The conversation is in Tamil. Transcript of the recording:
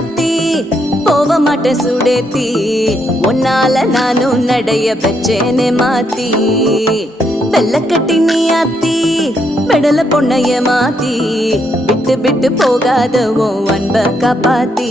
ஆத்தி போக மாட்டேன் சுடேத்தி உன்னால நானும் நடைய பெச்சேனே மாத்தி வெள்ளக்கட்டி நீ ஆத்தி பெடல பொண்ணைய மாத்தி விட்டு விட்டு போகாத உன் அன்ப காப்பாத்தி